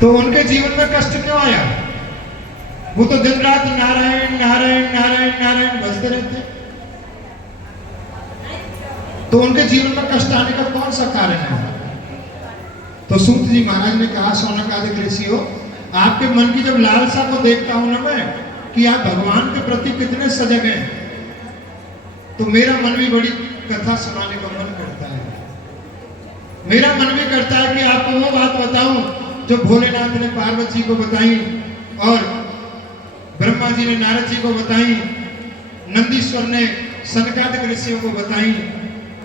तो उनके जीवन में कष्ट क्यों आया? वो तो दिन रात नारायण नारायण नारायण नारायण बजते रहते, तो उनके जीवन में कष्ट आने का कौन सा कारण है? तो सूत जी महाराज ने कहा, शौनक आदि ऋषियों, आपके मन की जब लालसा को देखता हूं ना मैं कि आप भगवान के प्रति कितने सजग हैं, तो मेरा मन भी बड़ी कथा सुनाने का मन करता है। मेरा मन भी करता है कि आपको वो बात बताऊं जो भोलेनाथ ने पार्वती जी को बताई और ब्रह्मा जी ने नारद जी को बताई, नंदीश्वर ने सनकादिक ऋषियों को बताई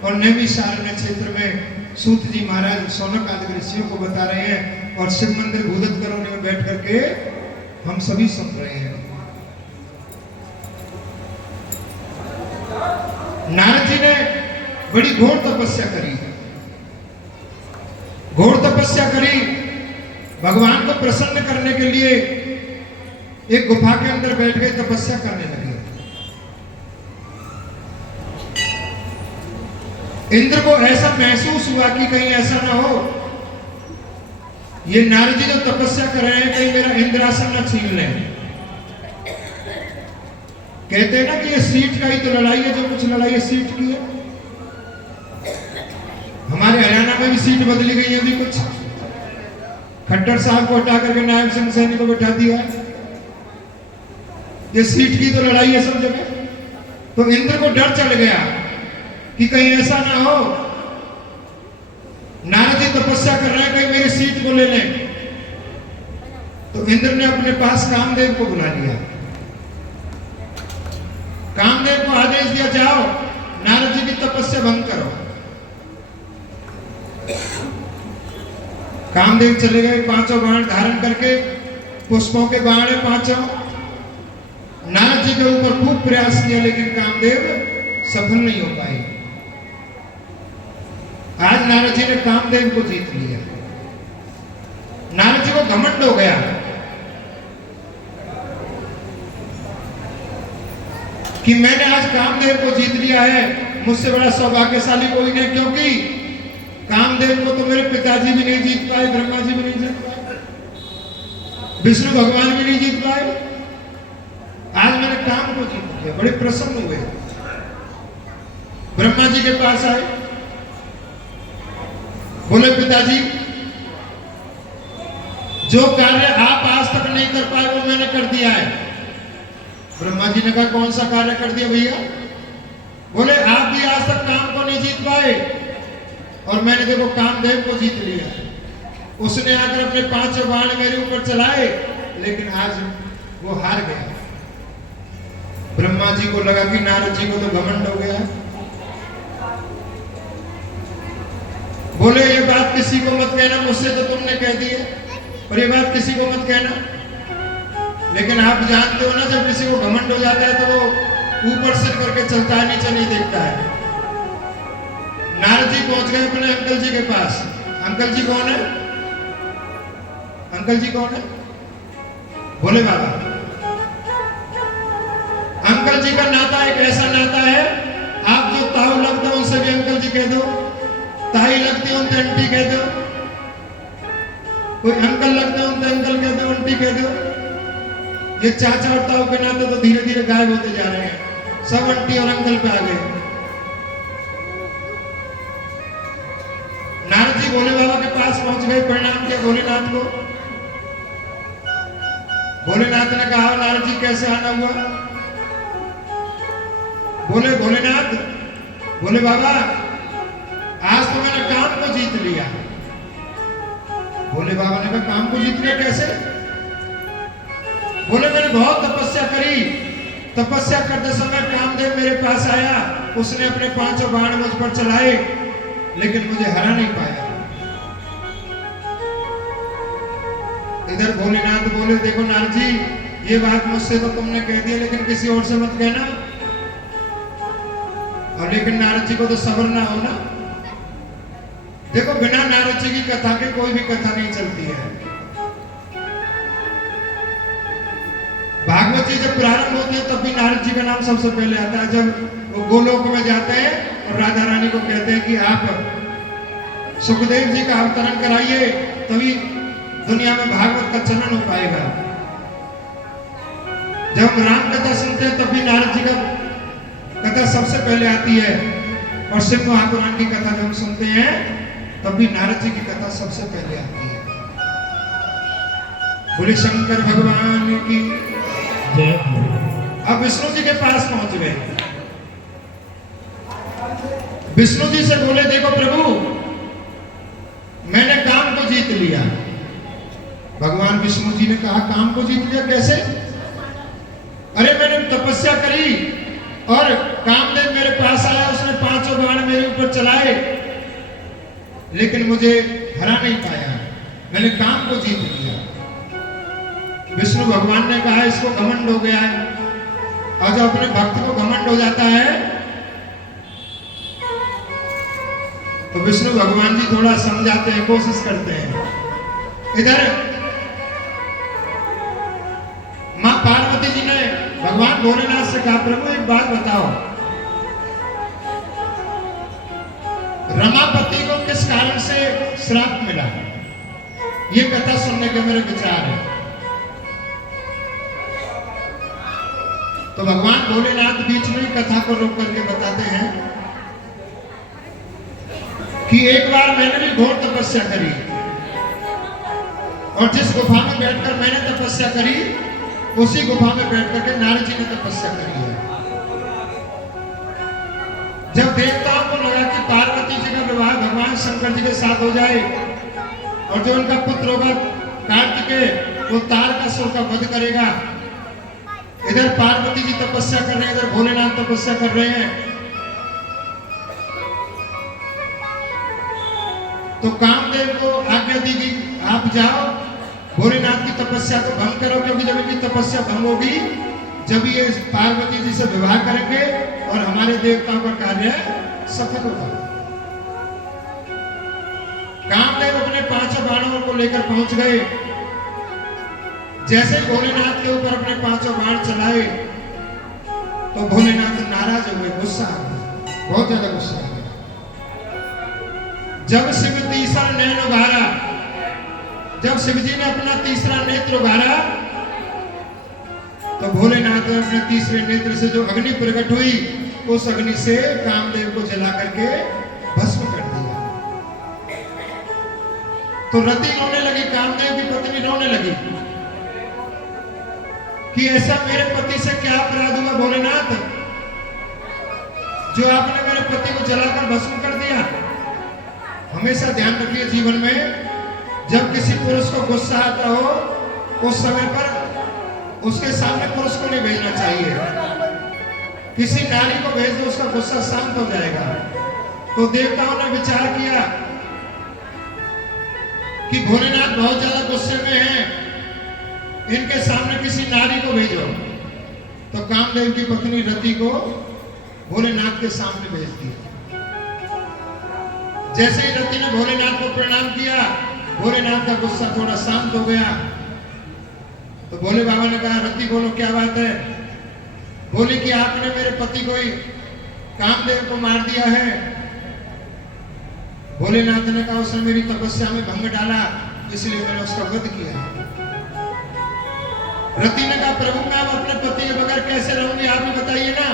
और नैमिषारण्य क्षेत्र में सूत जी महाराज शौनक आदि ऋषियों को बता रहे हैं और शिव मंदिर भूदत करोने में बैठ करके हम सभी सुन रहे हैं। नारद जी ने बड़ी घोर तपस्या करी, घोर तपस्या करी, भगवान को प्रसन्न करने के लिए एक गुफा के अंदर बैठ के तपस्या करने लगे। इंद्र को ऐसा महसूस हुआ कि कहीं ऐसा ना हो ये नारद जी जो तपस्या कर रहे हैं कहीं मेरा इंद्रासन न छीन लें। कहते हैं ना कि ये सीट का ही तो लड़ाई है, जो कुछ लड़ाई है सीट की है। हमारे हरियाणा में भी सीट बदली गई है, अभी कुछ खट्टर साहब को हटा करके नायब सिंह सैनी को बैठा दिया है। ये सीट की तो लड़ाई है सब जगह। तो इंद्र को डर चढ़ गया कि कहीं ऐसा ना हो नारद जी तपस्या कर रहे हैं, कहीं मेरी सीट को ले लें। तो इंद्र ने अपने पास कामदेव को बुला लिया। कामदेव को आदेश दिया, जाओ नारद जी की तपस्या भंग करो। कामदेव चले गए, पांचों बाण धारण करके, पुष्पों के बाण है पांचों। नारद जी के ऊपर खूब प्रयास किया लेकिन कामदेव सफल नहीं हो पाए। आज नारद जी ने कामदेव को जीत लिया। नारद जी को घमंड हो गया कि मैंने आज कामदेव को जीत लिया है, मुझसे बड़ा सौभाग्यशाली कोई नहीं, क्योंकि कामदेव को तो मेरे पिताजी भी नहीं जीत पाए, ब्रह्मा जी भी नहीं जीत पाए, विष्णु भगवान भी नहीं जीत पाए। आज मैंने काम को जीत लिया। बड़े प्रसन्न हुए, ब्रह्मा जी के पास आए, बोले पिताजी जो कार्य आप आज तक नहीं कर पाए वो मैंने कर दिया है। ब्रह्मा जी ने कहा कौन सा कार्य कर दिया भैया? बोले आप भी आज तक काम को नहीं जीत पाए और मैंने देखो कामदेव को जीत लिया। उसने आकर अपने पांचों बाण मेरे ऊपर चलाए लेकिन आज वो हार गया। ब्रह्मा जी को लगा कि नारद जी को तो घमंड हो गया। बोले ये बात किसी को मत कहना, मुझसे तो तुमने कह दी है, पर ये बात किसी को मत कहना। लेकिन आप जानते हो ना, जब किसी को घमंड हो जाता है तो वो ऊपर सिर करके चलता है, नीचे नहीं देखता है। नारद जी पहुंच गए अपने अंकल जी के पास। अंकल जी कौन है? अंकल जी कौन है? भोले बाबा। अंकल जी का नाता एक ऐसा नाता है, आप जो ताऊ लगते हो उनसे भी अंकल जी कह दो, ताई लगती हो उनसे आंटी कह दो, कोई अंकल लगते हो उनसे अंकल कह दो, आंटी कह दो। ये चाचा और ताऊ के नाते तो धीरे धीरे गायब होते जा रहे हैं, सब आंटी और अंकल पे आ गए। नारद जी भोले बाबा के पास पहुंच गए, प्रणाम किया भोलेनाथ को। भोलेनाथ ने कहा नारद जी कैसे आना हुआ? बोले भोलेनाथ, बोले बाबा आज तो मैंने काम को जीत लिया। भोले बाबा ने कहा काम को जीत लिया कैसे? बोले मैंने बहुत तपस्या करी, तपस्या करते समय कामदेव मेरे पास आया, उसने अपने पांचों बाण मुझ पर चलाए लेकिन मुझे हरा नहीं पाया। इधर भोलेनाथ बोले देखो नारद जी ये बात मुझसे तो तुमने कह दी लेकिन किसी और से मत कहना। और लेकिन नारद जी को तो सब्र ना हो ना। देखो बिना नारद जी की कथा के कोई भी कथा नहीं चलती है। भागवत जी जब प्रारंभ होती है तब भी नारद जी का नाम सबसे पहले आता है। जब वो गोलोक में जाते हैं और राधा रानी को कहते हैं कि आप सुखदेव जी का अवतरण कराइए, तभी दुनिया में भागवत का चलन हो पाएगा। जब हम राम कथा सुनते हैं तब भी नारद जी का कथा सबसे पहले आती है, और शिव महापुराण की कथा जब हम सुनते हैं तब भी नारद जी की कथा सबसे पहले आती है। बोले शंकर भगवान की जय। अब विष्णु जी के पास पहुंच गए। विष्णु जी से बोले देखो प्रभु, मैंने काम को जीत लिया। भगवान विष्णु जी ने कहा काम को जीत लिया कैसे? अरे मैंने तपस्या करी और कामदेव मेरे पास आया, उसने 5 बाण मेरे ऊपर चलाए, लेकिन मुझे हरा नहीं पाया। मैंने काम को जीत लिया। विष्णु भगवान ने कहा इसको घमंड हो गया है, और जब अपने भक्त को घमंड हो जाता है तो विष्णु भगवान जी थोड़ा समझाते हैं, कोशिश करते हैं। इधर मां पार्वती जी ने भगवान भोलेनाथ से कहा प्रभु एक बात बताओ, रमापति को किस कारण से श्राप मिला? ये कथा सुनने के मेरे विचार है। तो भगवान भोलेनाथ बीच में कथा को रोक करके बताते हैं कि एक बार मैंने भी घोर तपस्या करी, और जिस गुफा में बैठकर मैंने तपस्या करी उसी गुफा में बैठ करके नारद जी ने तपस्या करी है। जब देवताओं को लगा कि पार्वती जी का विवाह भगवान शंकर जी के साथ हो जाए और जो उनका पुत्र होगा कार्तिकेय वो तारकासुर का वध करेगा, इधर पार्वती जी तपस्या कर रहे हैं, इधर भोलेनाथ तपस्या कर रहे हैं, तो कामदेव को आज्ञा दी कि आप जाओ भोलेनाथ की तपस्या को भंग करो, क्योंकि जब इनकी तपस्या भंग होगी जब ये पार्वती जी से विवाह करेंगे और हमारे देवताओं का कार्य सफल होगा। कामदेव अपने 5 बाणों को लेकर पहुंच गए। जैसे भोलेनाथ के ऊपर अपने 5 बाण चलाए तो भोलेनाथ नाराज हो गए, गुस्सा आ गया, बहुत ज्यादा गुस्सा आ गया। जब शिव तीसरा नैन उघारा, जब शिवजी ने अपना तीसरा नेत्र उघारा तो भोलेनाथ ने अपने तीसरे नेत्र से जो अग्नि प्रकट हुई उस अग्नि से कामदेव को जला करके भस्म कर दिया। तो रति रोने लगी, कामदेव की पत्नी रोने लगी कि ऐसा मेरे पति से क्या अपराध हुआ भोलेनाथ, जो आपने मेरे पति को जलाकर भस्म कर दिया। हमेशा ध्यान रखिए जीवन में जब किसी पुरुष को गुस्सा आता हो उस समय पर उसके सामने पुरुष को नहीं भेजना चाहिए, किसी नारी को भेज दो, उसका गुस्सा शांत हो जाएगा। तो देवताओं ने विचार किया कि भोलेनाथ बहुत ज्यादा गुस्से में हैं, इनके सामने किसी नारी को भेजो। तो कामदेव की पत्नी रति को भोलेनाथ के सामने भेज दिया। जैसे ही रति ने भोलेनाथ को प्रणाम किया, भोलेनाथ का गुस्सा थोड़ा शांत हो गया। तो भोले बाबा ने कहा रति बोलो क्या बात है? बोली कि आपने मेरे पति को ही कामदेव को मार दिया है। भोलेनाथ ने कहा उसने मेरी तपस्या में भंग डाला, इसलिए मैंने उसका वध किया। रति ने कहा प्रभु मैं अब अपने पति के बगैर कैसे रहूंगी, आप ही बताइए ना,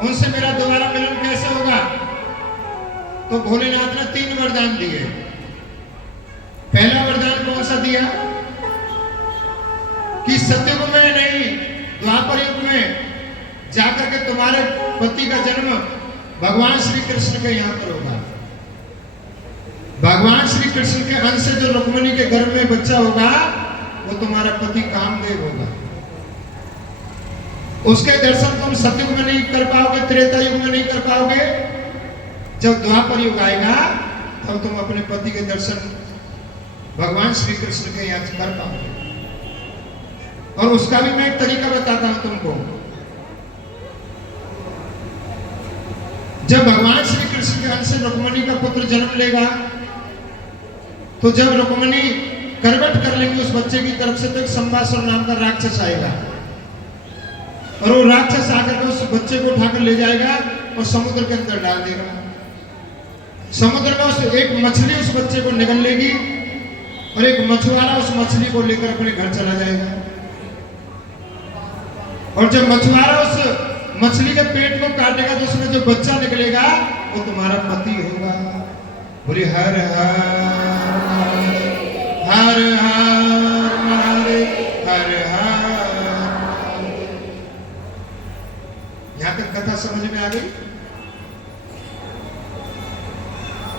उनसे मेरा दोबारा मिलन कैसे होगा? तो भोलेनाथ ने 3 वरदान दिए। पहला वरदान कौन सा दिया कि सतयुग में नहीं द्वापर युग में जाकर के तुम्हारे पति का जन्म भगवान श्री कृष्ण के यहाँ पर होगा। भगवान श्री कृष्ण के अंश से जो रुक्मिणी के गर्भ में बच्चा होगा वो तुम्हारा पति कामदेव होगा। उसके दर्शन तुम सतयुग में नहीं कर पाओगे, त्रेता युग में नहीं कर पाओगे, जब द्वापर युग आएगा तब तुम अपने पति के दर्शन भगवान श्री कृष्ण के यहाँ कर पाओगे। और उसका भी मैं एक तरीका बताता हूं तुमको। जब भगवान श्री कृष्ण के अंश से रुक्मिणी का पुत्र जन्म लेगा तो जब रुक्मिणी करवट कर लेंगी उस बच्चे की तरफ से तो एक संवासुर नाम का राक्षस आएगा, और वो राक्षस आकर के उस बच्चे को उठाकर ले जाएगा और समुद्र के अंदर डाल देगा। समुद्र में उस एक मछली उस बच्चे को निगल लेगी और एक मछुआरा उस मछली को लेकर अपने घर चला जाएगा। और जब मछुआरा उस मछली के पेट को काटेगा तो उसमें जो बच्चा निकलेगा वो तुम्हारा पति होगा। बोले हर हर हर हर महादेव, हर हर। यहां तक कथा समझ में आ गई?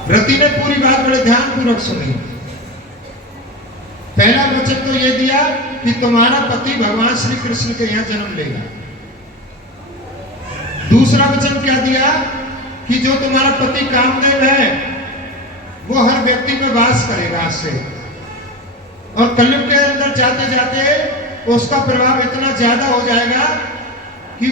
रति ने पूरी बात बड़े ध्यान पूर्वक सुनी। पहला वचन तो यह दिया कि तुम्हारा पति भगवान श्री कृष्ण के यहां जन्म लेगा। दूसरा वचन क्या दिया कि जो तुम्हारा पति कामदेव है वो हर व्यक्ति में वास करेगा आज से, और कलयुग के अंदर जाते जाते उसका प्रभाव इतना ज्यादा हो जाएगा कि